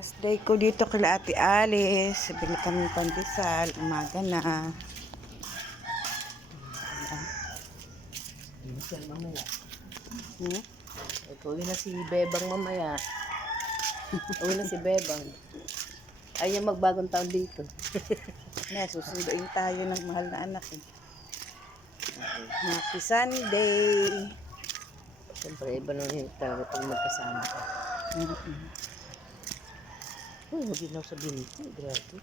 Last day ko dito kila Ate Alice. Bili kami pandesal. Umaga na. Minsan mamaya. Hmm? Uwi na si Bebang mamaya. Uwi na si Bebang. Ayaw magbagong taon dito. Susunduin tayo ng mahal na anak eh. Happy Sunday. Siyempre, iba nung talaga pag magkasama ka. Uy, maginaw sa binti. Grabe.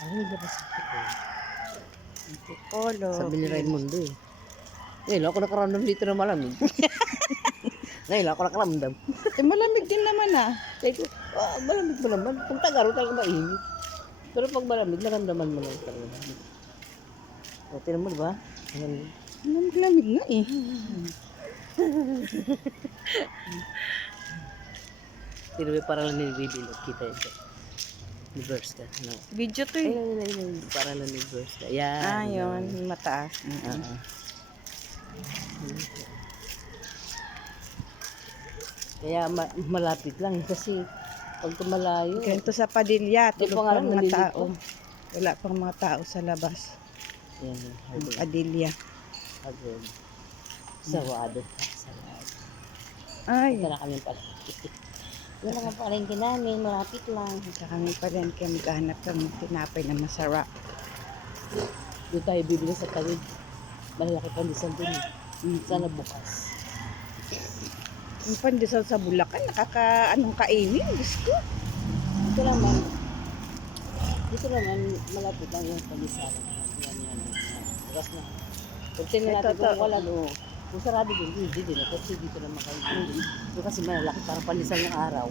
Ano yung labas sa ko? Antipolo. Sabi ni Raimundo eh. Ngayon ako nakaramdam dito na malamig. Ngayon ako nakaramdam. Eh, malamig din naman ah. Sabi ko, malamig mo naman. Kung tagaro talaga mainit. Pero pag malamig, naramdaman mo lang talaga. O, tinan mo diba? Malamig nga eh. Tinuwi para lang ni Bibilog. Kita ito. Ni Bersta. No. Video to eh. Ay. Para lang ni Bersta. Yan. Ah, yun. Mataas. Kaya malapit lang. Kasi pag malayo. Ganito sa Padilla. Di Tulog pa nga pa lang mga nalilito. tao. Wala pang mga tao sa labas. Yan. Padilla. Agad. Sawado. Sawado. Ay. Ito na kami pala. Yan ang palengke namin. Malapit lang. Sa kami pa rin kaya maghanap kami tinapay na masarap. Doon tayo bibili sa tawid. Malalaki pa din doon. Sana bukas. Yung pandesal sa Bulacan, anong kainin? Diyos ko. Dito naman, malapit lang yung palisaran. Yan. Bukas na. Pag tingnan natin kung wala doon. Kung sarado doon, hindi din. Kasi dito naman kayo. Doon kasi malalaki para palisan yung araw.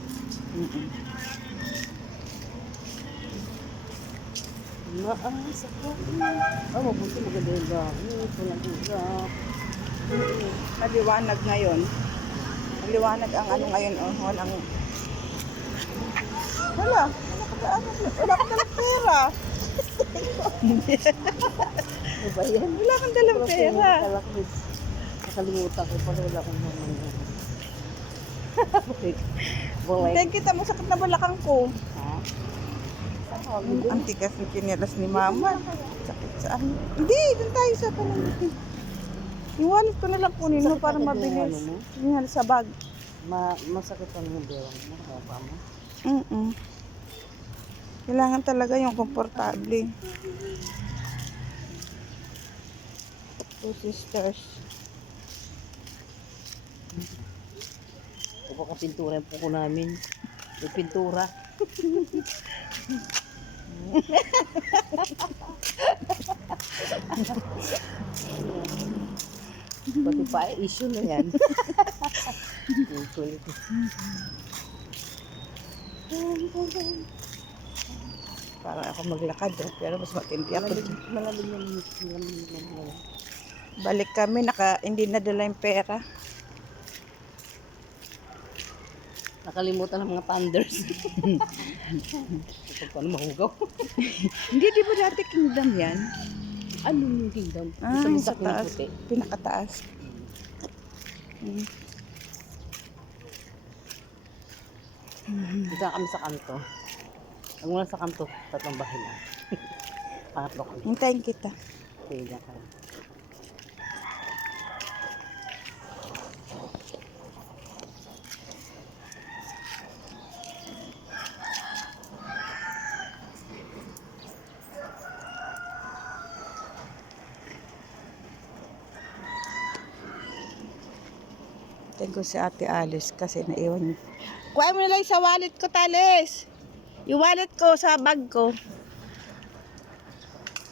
Maasa ko. Mabuti maganda yung gamit. Walang hirap. Maliwanag ngayon. Maliwanag ang ano ngayon. Oh, walang... Wala ka dalang pera. Ano ba yan? Wala kang dalang pera. Nakalimutan ko pala wala akong mamaya. Hindi, kita mo sakit na balakang ko. Ha? Ang tigas ng chinelas ni Mama. Sakit saan? Hindi, doon tayo sa panangin. Yung wallet ko na lang kunin mo para mabilis. Yung sa bag. Masakit pa ng bewang mo. Kaya mo? Kailangan talaga yung komportable. Two sisters. Ito pa pintura yung puko namin. Yung pintura. Pati pa issue na yan. Yung kulit. Para ako maglakad. Pero mas matindi ako. Malamig naman. Balik kami, hindi nadala yung pera. Nakalimutan ng mga panders. Ito pa na mahugaw. Hindi, di ba dati kingdom yan? Ano yung kingdom? Ah, Sa sa musak ng taas. puti. Pinakataas. Dito na kami sa kanto. Ang mula sa kanto, 3 bahay lang. Pangatlo kami. Hintayin kita. Kaya dyan kami. Hintayin ko si Ate Alice kasi naiwan. Kuha mo na lang sa wallet ko, Tales. Yung wallet ko sa bag ko.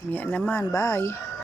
Yan naman, bye.